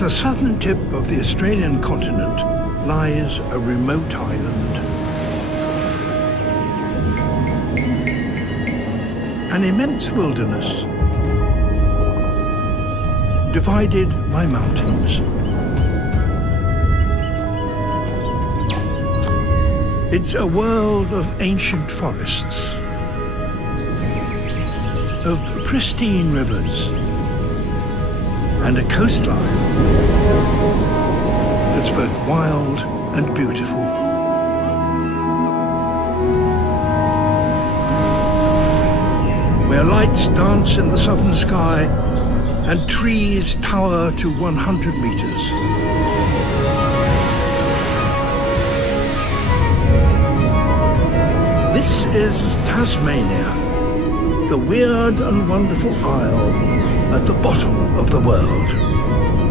the southern tip of the Australian continent lies a remote island. An immense wilderness, divided by mountains. It's a world of ancient forests, of pristine rivers, and a coastline that's both wild and beautiful. Where lights dance in the southern sky and trees tower to 100 meters. This is Tasmania, the weird and wonderful isle at the bottom of the world.